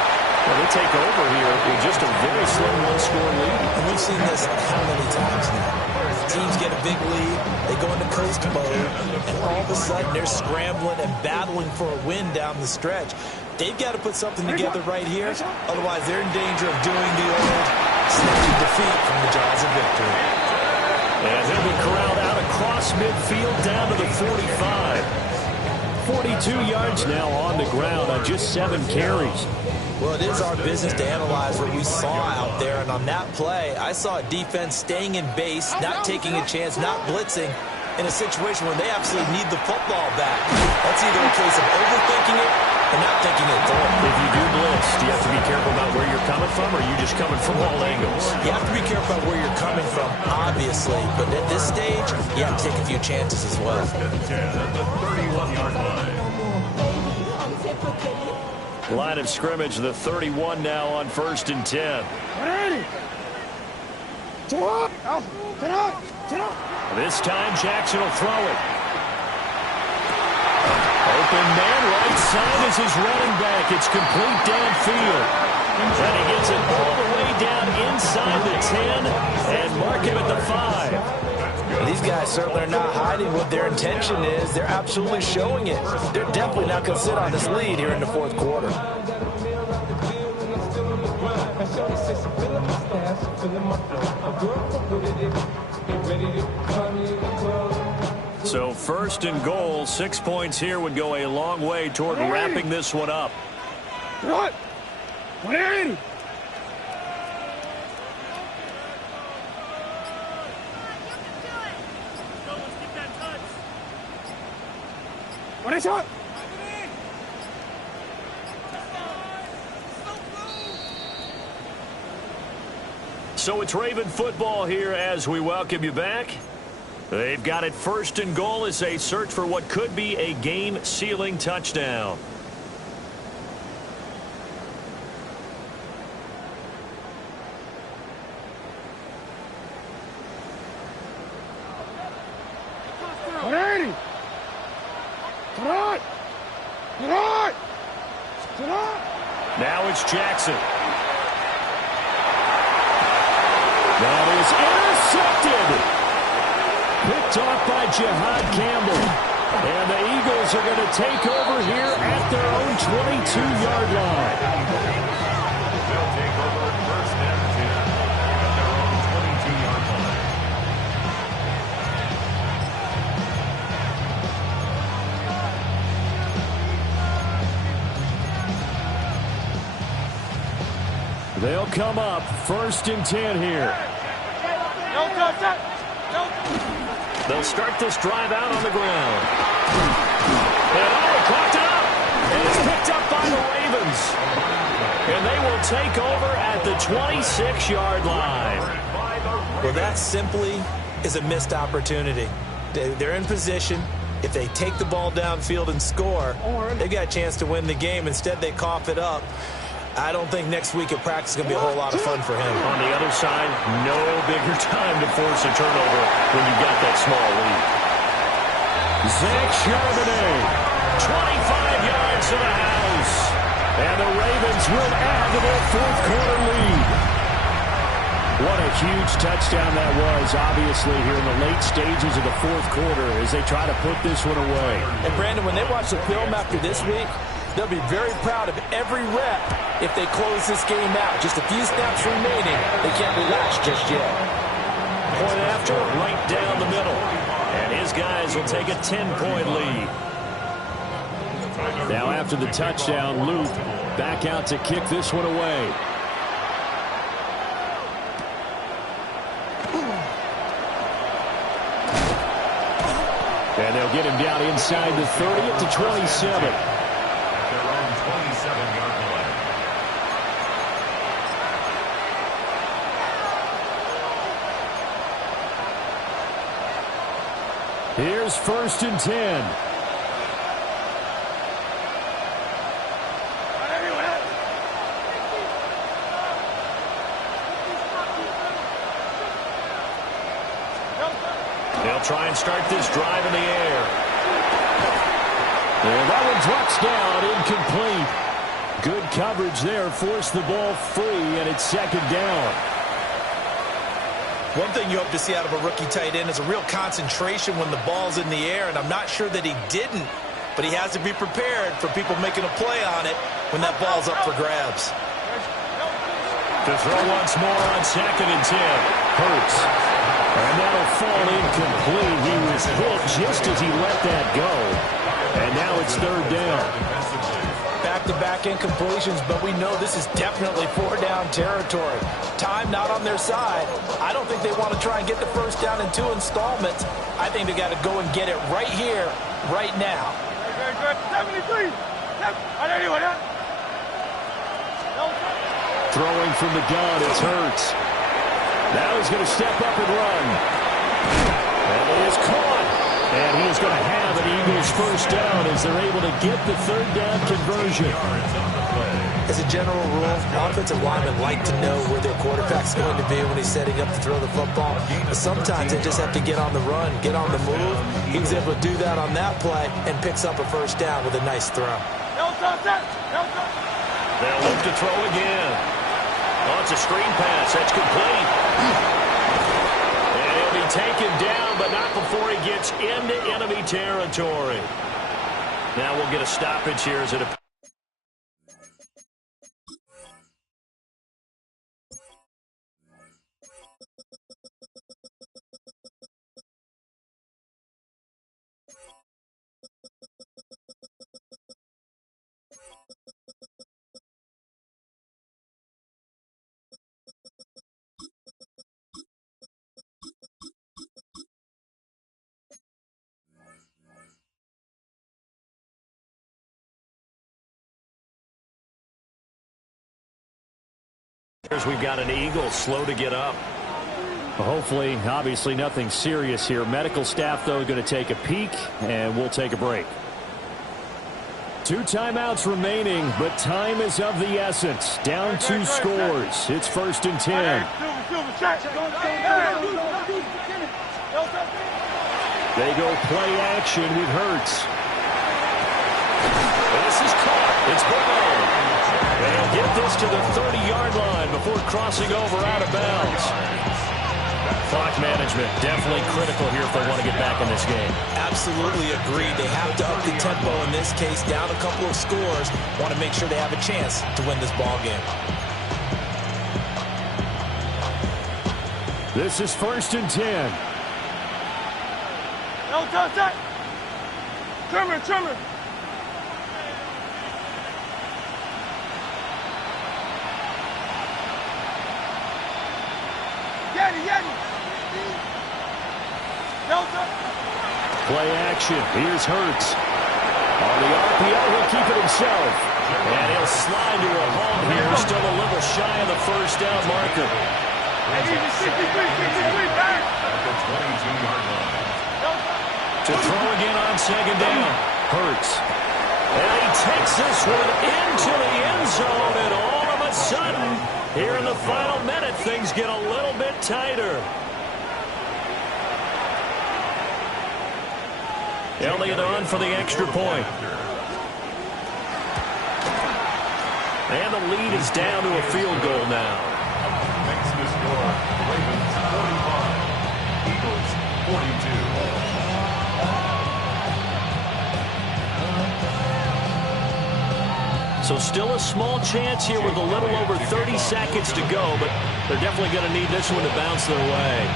they take over here with just a very slow one-score lead. And we've seen this how many times now? Teams get a big lead, they go into coast mode, and all of a sudden they're scrambling and battling for a win down the stretch. They've got to put something together right here, otherwise they're in danger of doing the old snatching defeat from the jaws of victory. And he'll be corralled out across midfield down to the 45. 42 yards now on the ground on just 7 carries. Well, it is our business to analyze what we saw out there, and on that play, I saw a defense staying in base, not taking a chance, not blitzing, in a situation where they absolutely need the football back. That's either a case of overthinking it or not thinking it through. If you do blitz, do you have to be careful about where you're coming from, or are you just coming from all angles? You have to be careful about where you're coming from, obviously, but at this stage, you have to take a few chances as well. First and 10 at the 31-yard line. Line of scrimmage, the 31 now on 1st and 10. This time Jackson will throw it. Open man, right side is his running back. It's complete downfield. And he gets it all the way down inside the 10 and mark him at the 5. These guys certainly are not hiding what their intention is. They're absolutely showing it. They're definitely not going to sit on this lead here in the fourth quarter. So 1st and goal, 6 points here would go a long way toward wrapping this one up. What? What are you? What is it? So it's Raven football here as we welcome you back. They've got it 1st and goal as they search for what could be a game-sealing touchdown. Now it's Jackson. That is intercepted. Picked off by Jihad Campbell. And the Eagles are going to take over here at their own 22-yard line. They'll take over 1st and 10 at their own 22-yard line. They'll come up 1st and 10 here. They'll start this drive out on the ground. And clocked it up. And it's picked up by the Ravens. And they will take over at the 26-yard line. Well, that simply is a missed opportunity. They're in position. If they take the ball downfield and score, they've got a chance to win the game. Instead, they cough it up. I don't think next week at practice is going to be a whole lot of fun for him. On the other side, no bigger time to force a turnover when you've got that small lead. Zach Charbonnet, 25 yards to the house. And the Ravens will add to their fourth quarter lead. What a huge touchdown that was, obviously, here in the late stages of the fourth quarter as they try to put this one away. And, Brandon, when they watch the film after this week, they'll be very proud of every rep if they close this game out. Just a few snaps remaining. They can't relax just yet. Point after, right down the middle. And his guys will take a 10-point lead. Now after the touchdown, Luke back out to kick this one away. They'll get him down inside the 30 at the 27. Their own 27-yard line. Here's 1st and 10. They'll try and start this drive in the air. And that one drops down, incomplete. Good coverage there, forced the ball free, and it's 2nd down. One thing you hope to see out of a rookie tight end is a real concentration when the ball's in the air, and I'm not sure that he didn't, but he has to be prepared for people making a play on it when that ball's up for grabs. To throw once more on 2nd and 10. Hurts. And that'll fall incomplete. He was hit just as he let that go. And now it's 3rd down. Back-to-back incompletions, but we know this is definitely 4-down territory. Time not on their side. I don't think they want to try and get the 1st down in 2 installments. I think they got to go and get it right here, right now. Good. 73. Throwing from the gun, it's Hurts. Now he's going to step up and run. And it is caught. And he is going to have an Eagles 1st down as they're able to get the 3rd down conversion. As a general rule, offensive linemen like to know where their quarterback's going to be when he's setting up to throw the football. But sometimes they just have to get on the run, get on the move. He was able to do that on that play and picks up a 1st down with a nice throw. They'll look to throw again. Oh, it's a screen pass. That's complete. And he'll be taken down, but not before he gets into enemy territory. Now we'll get a stoppage here as it appears. We've got an Eagle slow to get up. Hopefully, obviously nothing serious here. Medical staff, though, going to take a peek, and we'll take a break. 2 timeouts remaining, but time is of the essence. Down 2 scores. It's 1st and 10. They go play action with Hurts. This is caught. It's Burrow. They'll get this to the 30-yard line before crossing over out of bounds. Clock management definitely critical here if they want to get back in this game. Absolutely agreed. They have to up the tempo in this case, down a couple of scores. Want to make sure they have a chance to win this ball game. This is 1st and 10. No, touch. Trimmer. Yeti. Delta. Play action. Here's Hurts. On the RPO, he'll keep it himself. And he'll slide to a home here. Still a little shy of the 1st down marker. 63 back. At the 22-yard line. To throw again on 2nd down. Hurts. And he takes this one into the end zone. And all of a sudden, here in the final minute, things get a little bit tighter. Elliott on for the extra point. And the lead is down to a field goal now. Makes the score Ravens 45, Eagles 42. So still a small chance here with a little over 30 seconds to go, but they're definitely going to need this one to bounce their way.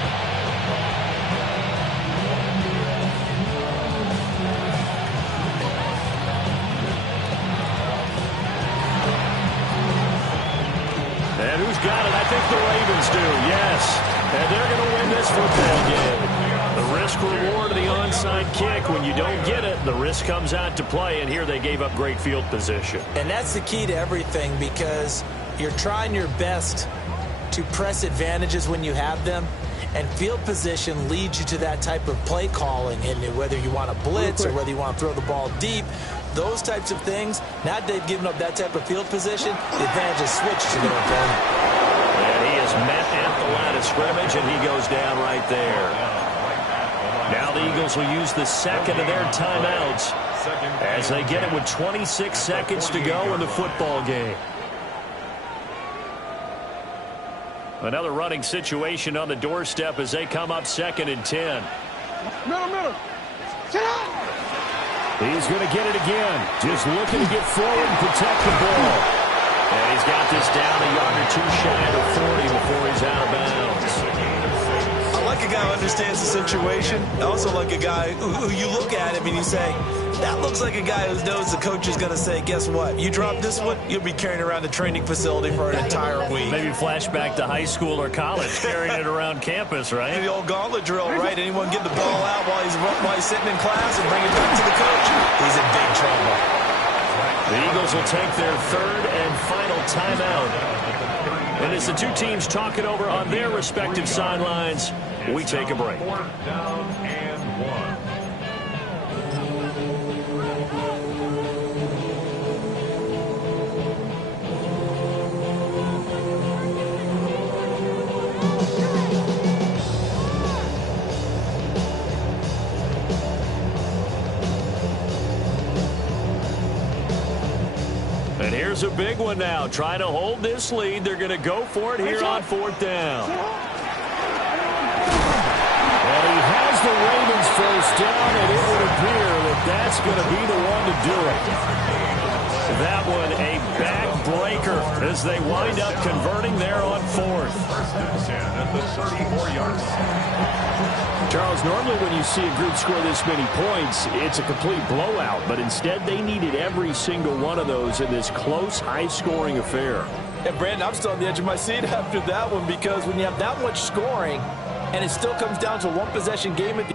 And who's got it? I think the Ravens do, yes. And they're going to win this football game. The risk-reward of the onside kick. When you don't get it, the risk comes out to play, and here they gave up great field position. And that's the key to everything, because you're trying your best to press advantages when you have them, and field position leads you to that type of play calling. And whether you want to blitz or whether you want to throw the ball deep, those types of things, now that they've given up that type of field position, the advantage is switched to their opponent. And he is met at the line of scrimmage, and he goes down right there. Now the Eagles will use the second of their timeouts as they get it with 26 seconds to go in the football game. Another running situation on the doorstep as they come up 2nd and 10. Middle. Sit out. He's going to get it again. Just looking to get forward and protect the ball. And he's got this down a yard or two shy of the 40 before he's out of bounds. I like a guy who understands the situation. I also like a guy who you look at him and you say, that looks like a guy who knows the coach is going to say, guess what? You drop this one, you'll be carrying around the training facility for an entire week. Maybe flashback to high school or college, carrying it around campus, right? The old gauntlet drill, right? Anyone get the ball out while he's sitting in class and bring it back to the coach? He's in big trouble. The Eagles will take their third and final timeout. And as the two teams talk it over on their respective sidelines, we take a break. 4th down and 1. And here's a big one now. Trying to hold this lead. They're going to go for it here on 4th down. And he has the Ravens first down, and it would appear that that's going to be the one to do it. That one a backbreaker as they wind up converting there on 4th. First and 10 at the 34-yard line. Charles, normally when you see a group score this many points, it's a complete blowout. But instead, they needed every single one of those in this close, high-scoring affair. And, Brandon, I'm still on the edge of my seat after that one, because when you have that much scoring and it still comes down to a one-possession game at the